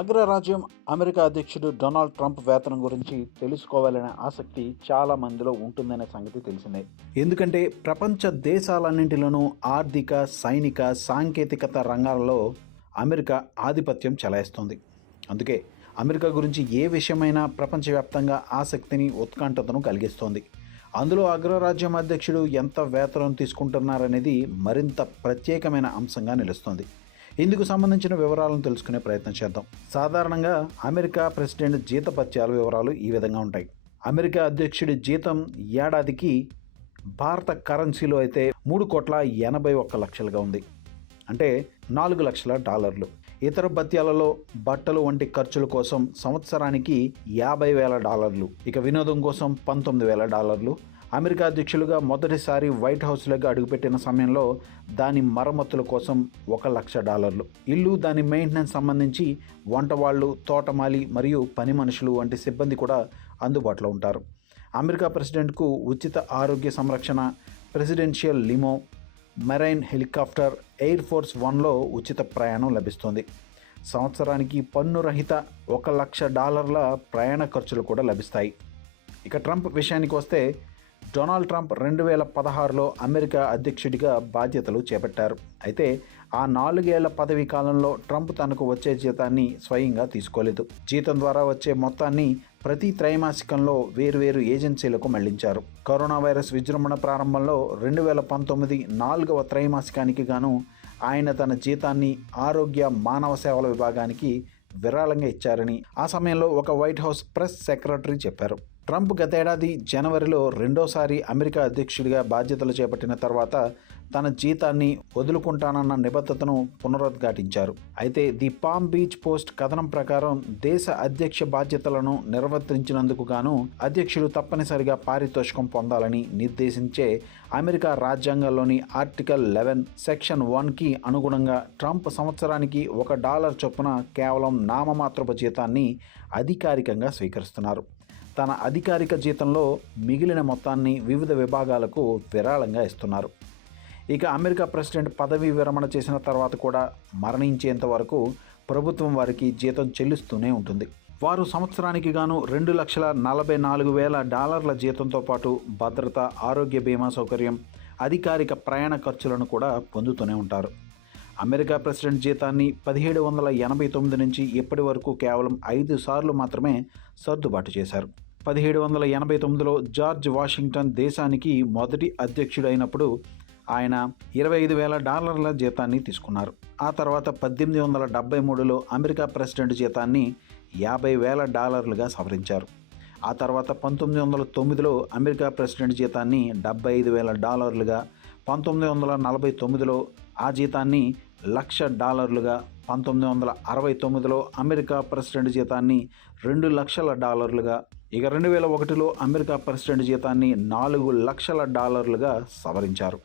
అగ్రరాజ్యం అమెరికా అధ్యక్షుడు Donald Trump వేతనం గురించి తెలుసుకోవాలనే ఆసక్తి చాలా మందిలో ఉంటుందనే సంగతి తెలిసిందే. ఎందుకంటే ప్రపంచ దేశాలన్నింటిలోనూ ఆర్థిక, సైనిక, సాంకేతికత రంగాలలో అమెరికా ఆధిపత్యం చెలాయిస్తోంది. అందుకే అమెరికా గురించి ఏ విషయమైనా ప్రపంచవ్యాప్తంగా ఆసక్తిని, ఉత్కంఠతను కలిగిస్తోంది. అందులో అగ్రరాజ్యం అధ్యక్షుడు ఎంత వేతనం తీసుకుంటున్నారనేది మరింత ప్రత్యేకమైన అంశంగా నిలుస్తోంది. ఇందుకు సంబంధించిన వివరాలను తెలుసుకునే ప్రయత్నం చేద్దాం. సాధారణంగా అమెరికా ప్రెసిడెంట్ జీతపత్యాల వివరాలు ఈ విధంగా ఉంటాయి. అమెరికా అధ్యక్షుడి జీతం ఏడాదికి భారత కరెన్సీలో అయితే $3,81,00,000గా ఉంది. అంటే $4,00,000. ఇతర భత్యాలలో బట్టలు వంటి ఖర్చుల కోసం సంవత్సరానికి $50,000. ఇక వినోదం కోసం $19,000. అమెరికా అధ్యక్షులుగా మొదటిసారి వైట్ హౌస్లోకి అడుగుపెట్టిన సమయంలో దాని మరమ్మతుల కోసం $1,00,000. ఇల్లు, దాని మెయింటెనెన్స్ సంబంధించి వంటవాళ్ళు, తోటమాలి మరియు పని మనుషులు వంటి సిబ్బంది కూడా అందుబాటులో ఉంటారు. అమెరికా ప్రెసిడెంట్కు ఉచిత ఆరోగ్య సంరక్షణ, presidential limo, marine helicopter, air force వన్లో ఉచిత ప్రయాణం లభిస్తుంది. సంవత్సరానికి పన్నురహిత $1,00,000 ప్రయాణ ఖర్చులు కూడా లభిస్తాయి. ఇక ట్రంప్ విషయానికి వస్తే, డొనాల్డ్ ట్రంప్ 2016లో అమెరికా అధ్యక్షుడిగా బాధ్యతలు చేపట్టారు. అయితే ఆ 4 ఏళ్ల పదవీ కాలంలో ట్రంప్ తనకు వచ్చే జీతాన్ని స్వయంగా తీసుకోలేదు. జీతం ద్వారా వచ్చే మొత్తాన్ని ప్రతి త్రైమాసికంలో వేర్వేరు ఏజెన్సీలకు మళ్లించారు. కరోనా వైరస్ విజృంభణ ప్రారంభంలో 2019 4వ త్రైమాసికానికి గాను ఆయన తన జీతాన్ని ఆరోగ్య, మానవ సేవల విభాగానికి విరాళంగా ఇచ్చారని ఆ సమయంలో ఒక వైట్ హౌస్ ప్రెస్ సెక్రటరీ చెప్పారు. ట్రంప్ గతేడాది జనవరిలో రెండోసారి అమెరికా అధ్యక్షుడిగా బాధ్యతలు చేపట్టిన తర్వాత తన జీతాన్ని వదులుకుంటానన్న నిబద్ధతను పునరుద్ఘాటించారు. అయితే ది పామ్ బీచ్ పోస్ట్ కథనం ప్రకారం దేశ అధ్యక్ష బాధ్యతలను నిర్వర్తించినందుకు గాను అధ్యక్షుడు తప్పనిసరిగా పారితోషికం పొందాలని నిర్దేశించే అమెరికా రాజ్యాంగంలోని ఆర్టికల్ 11 సెక్షన్ 1కి అనుగుణంగా ట్రంప్ సంవత్సరానికి $1 చొప్పున కేవలం నామమాత్రపు జీతాన్ని అధికారికంగా స్వీకరిస్తున్నారు. తన అధికారిక జీతంలో మిగిలిన మొత్తాన్ని వివిధ విభాగాలకు విరాళంగా ఇస్తున్నారు. ఇక అమెరికా ప్రెసిడెంట్ పదవీ విరమణ చేసిన తర్వాత కూడా మరణించేంత వరకు ప్రభుత్వం వారికి జీతం చెల్లిస్తూనే ఉంటుంది. వారు సంవత్సరానికి గాను $2,44,000 జీతంతో పాటు భద్రత, ఆరోగ్య బీమా సౌకర్యం, అధికారిక ప్రయాణ ఖర్చులను కూడా పొందుతూనే ఉంటారు. అమెరికా ప్రెసిడెంట్ జీతాన్ని 1789 నుంచి ఇప్పటి వరకు కేవలం 5 సార్లు మాత్రమే సర్దుబాటు చేశారు. 1789లో జార్జ్ వాషింగ్టన్ దేశానికి మొదటి అధ్యక్షుడైనప్పుడు ఆయన $25,000 జీతాన్ని తీసుకున్నారు. ఆ తర్వాత 1873లో అమెరికా ప్రెసిడెంట్ జీతాన్ని $50,000గా సవరించారు. ఆ తర్వాత 1909లో అమెరికా ప్రెసిడెంట్ జీతాన్ని $75,000గా, 1949లో ఆ జీతాన్ని $1,00,000గా, 1969లో అమెరికా ప్రెసిడెంట్ జీతాన్ని $2,00,000గా, ఇక 2001లో అమెరికా ప్రెసిడెంట్ జీతాన్ని $4,00,000గా సవరించారు.